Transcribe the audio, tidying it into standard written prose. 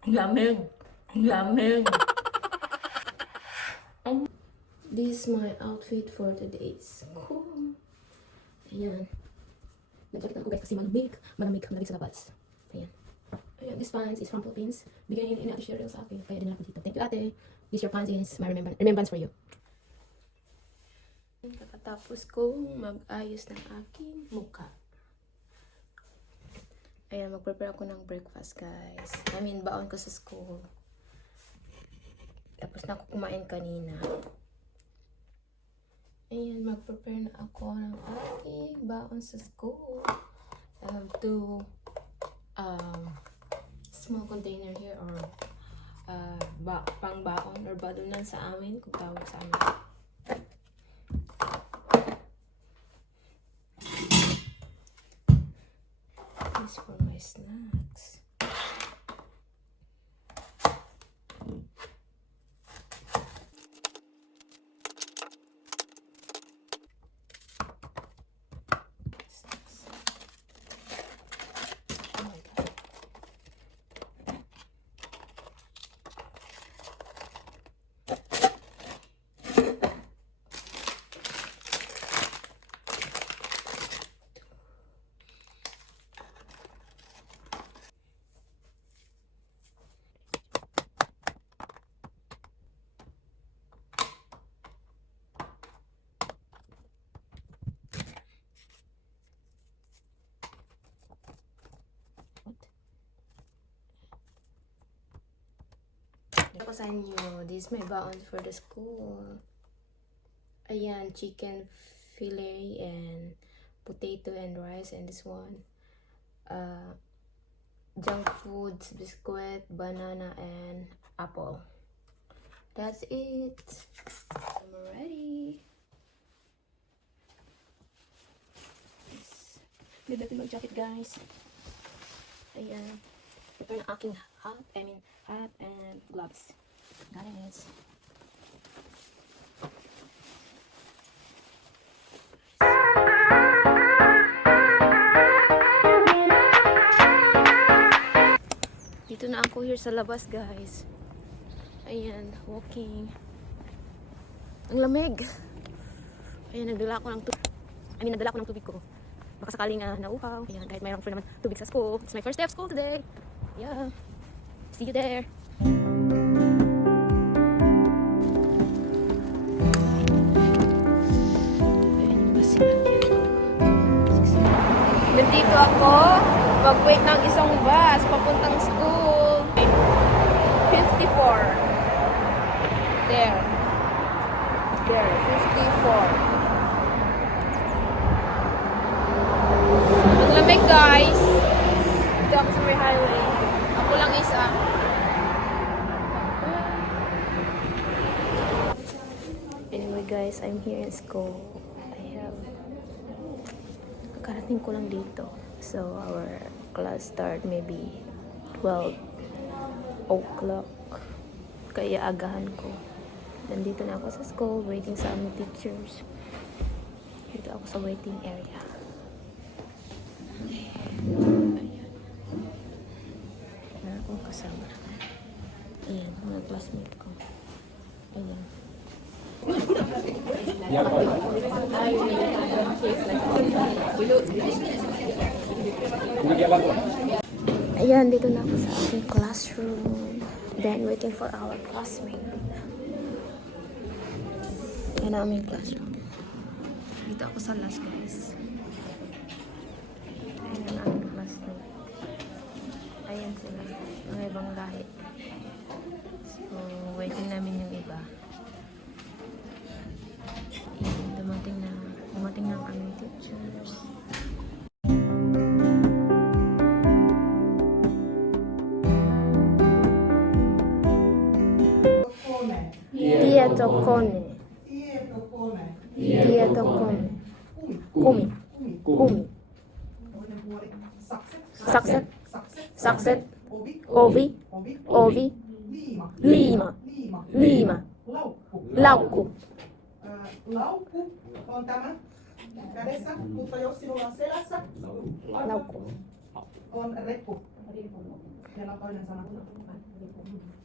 Ang lamig. Ang lamig. This is my outfit for today's school. Ayan. Nag-jacket ako guys kasi malamig. Malamig sa labas. Ayan. Ayan, this pants is from Philippines. Bigyan ni Ate Cheryl sa akin. Kaya din ako dito. Thank you, Ate. This your pants is my remembrance for you. Kakatapos ko mag-ayos ng aking mukha. Ayan, mag-prepare ako ng breakfast, guys. I mean, baon ko sa school. Tapos na ako kumain kanina. Ayan, mag-prepare na ako ng aking baon sa school. I have two small container here or pang baon or badunan sa amin, kung tawag sa amin. This for my snacks. Ako sa inyo, this is my baon for the school. Ayan, chicken fillet and potato and rice, and this one junk foods, biscuit, banana and apple. That's it. I'm ready. Bebe natin mag-jacket, guys. Ayan. Ito yung aking hat and gloves. Guys. Dito na ako here sa labas, guys. Ayan, walking. Ang lamig. Ayan, nagdala ako ng tubig ko. Baka sakaling nauhaw. Ayan, kahit mayroong free naman tubig sa school. It's my first day of school today. Yeah. See you there. Nandito ako. Mag-wait ng isang bus papuntang school. 54. There. 54. Ang lamig, guys. Dito ako sa may highway. Ako lang isa. Anyway, guys, I'm here in school. Kakarating ko lang dito. So, our class start maybe 12 o'clock. Kaya agahan ko. Nandito na ako sa school, waiting sa aming teachers. Dito ako sa waiting area. Ayan. Meron akong kasama. Ayan, mga classmate ko. Ayan. Ayan, dito na ako sa aking classroom. Then, waiting for our classmate. Ayan na aming classroom. Dito ako sa last, guys. Ayan na aming classroom. Ayan sila. Mga ibang lahi. So, waiting namin yung iba. Dumating na ang aming teachers. Tieto come. Tieto come. Kumi. Kumi. Sakset. Sakset. Ovi. Ovi. Lima. Lima. Laukku. Laukku on tämä kädessä, mutta jos sinulla on selässä, Laukku. on reppu. Siellä on toinen sana. Hindi po.